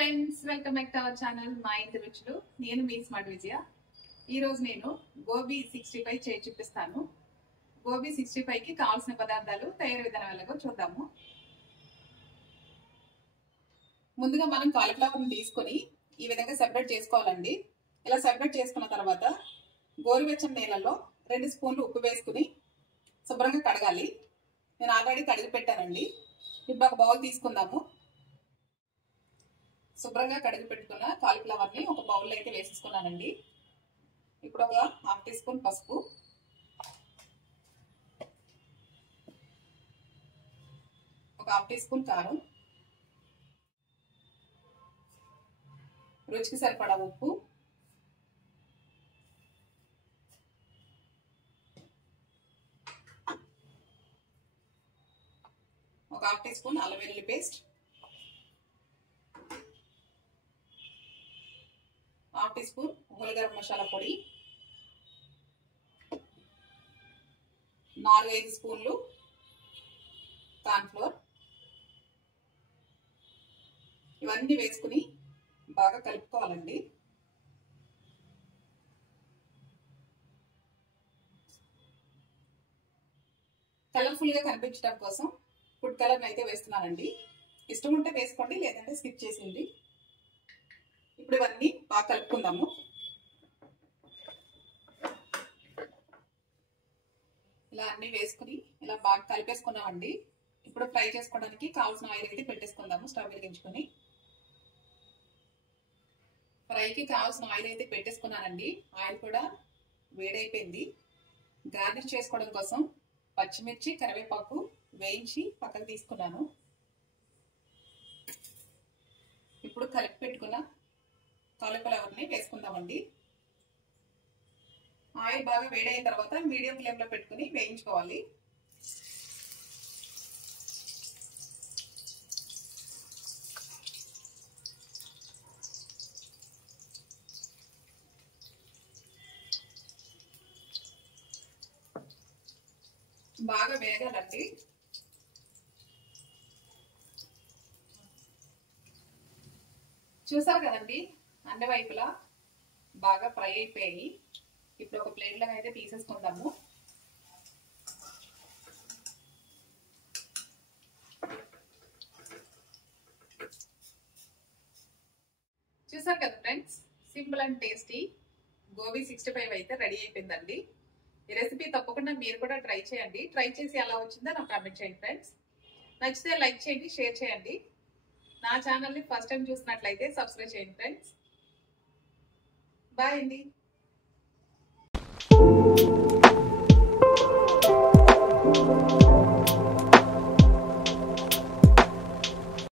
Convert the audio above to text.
Friends, welcome back to our channel మా ఇంటి రుచులు. నేను మీ స్మార్ట్ విజయ. ఈరోజు నేను గోబీ 65 చేసి చూపిస్తాను. గోబీ 65కి కావాల్సిన పదార్థాలు, తయారు విధానం ఎలాగో చూద్దాము. ముందుగా మనం కాలీఫ్లవర్ని తీసుకొని ఈ విధంగా సెపరేట్ చేసుకోవాలండి. ఇలా సెపరేట్ చేసుకున్న తర్వాత గోరువెచ్చని నీళ్ళలో 2 స్పూన్లు ఉప్పు వేసుకుని శుభ్రంగా కడగాలి. నేను ఆల్రెడీ కడిగి పెట్టానండి. ఇప్పుడు ఒక బౌల్ తీసుకుందాము. శుభ్రంగా కడిగి పెట్టుకున్న కాలీఫ్లవర్ని ఒక బౌల్లో అయితే వేసేసుకున్నానండి. ఇప్పుడు ఒక 1/2 టీ స్పూన్ పసుపు, ఒక 1/2 టీ స్పూన్ కారం, రుచికి సరిపడా ఉప్పు, ఒక 1/2 టీ స్పూన్ అల్లం వెల్లుల్లి paste, 1/2 teaspoon whole garam masala పొడి, 4-5 స్పూన్లు కార్న్ఫ్లోర్. ఇవన్నీ వేసుకుని బాగా కలుపుకోవాలండి. కలర్ఫుల్ గా కనిపించడం కోసం ఫుడ్ కలర్ అయితే వేస్తున్నానండి. ఇష్టం ఉంటే వేసుకోండి, లేదంటే స్కిప్ చేసింది. ఇప్పుడు ఇవన్నీ బాగా కలుపుకుందాము. ఇలా అన్ని వేసుకుని ఇలా బాగా కలిపేసుకున్నామండి. ఇప్పుడు ఫ్రై చేసుకోవడానికి కావాల్సిన ఆయిల్ అయితే పెట్టేసుకుందాము. స్టవ్ వెలిగించుకొని ఫ్రైకి కావాల్సిన ఆయిల్ అయితే పెట్టేసుకున్నానండి. ఆయిల్ కూడా వేడైపోయింది. గార్నిష్ చేసుకోవడం కోసం పచ్చిమిర్చి, కరివేపాకు వేయించి పక్కకు తీసుకున్నాను. ఇప్పుడు కలిపి పెట్టుకున్న కాలీఫ్లవర్ని వేసుకుందామండి. ఆయిల్ బాగా వేడైన తర్వాత మీడియం ఫ్లేమ్లో పెట్టుకుని వేయించుకోవాలి. బాగా వేగాలండి. చూసారు కదండి, అన్ని వైపులా బాగా ఫ్రై అయిపోయాయి. ఇప్పుడు ఒక ప్లేట్లో అయితే తీసేసుకుందాము. చూసారు కదా friends, simple and tasty gobi 65 అయితే రెడీ అయిపోయిందండి. ఈ రెసిపీ తప్పకుండా మీరు కూడా ట్రై చేయండి. ట్రై చేసి ఎలా వచ్చిందో నాకు కామెంట్ చేయండి ఫ్రెండ్స్. నచ్చితే లైక్ చేయండి, షేర్ చేయండి. నా ఛానల్ని ఫస్ట్ టైం చూసినట్లయితే సబ్స్క్రైబ్ చేయండి ఫ్రెండ్స్. బాయ్ అండి.